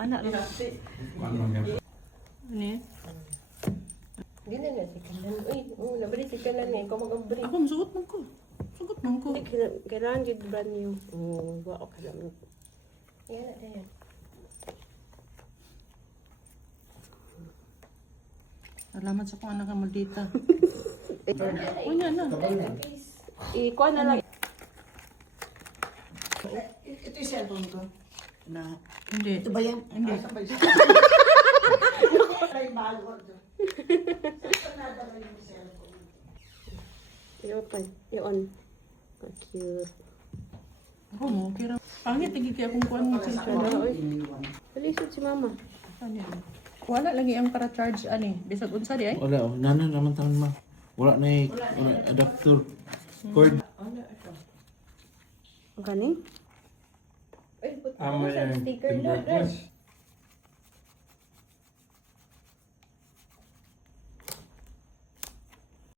Anak lang. Ano nga? Ano yan? Hindi na nga si Kanan. Uy, nabali si Kanan nga. Ikaw mag-abri. Ako, masuot man ko. Sugot man ko. Kailangan yung brand new. Wow, ka naman. Yan na, yan. Salamat sa kung anak ka maldita. Kunya na. Ikuha na lang. Ito yung cellphone ko. Na, Hindi. ito ba yan? Hindi. Ay, bago ito. Nadala yung cellphone. I-open. I-on. Cute. Ako mo, kira. Pangit, lagi kaya kung kuhan mo sa Ano, uy. Nalisod si mama. Ano yan? Wala lagi ang para charge ani. Bisag unsa di ay? Wala, nana naman taon ma. Wala na adapter. Cord. Ang kanin? Ay, Amo sa yan. sticker na, Timber guys. plus.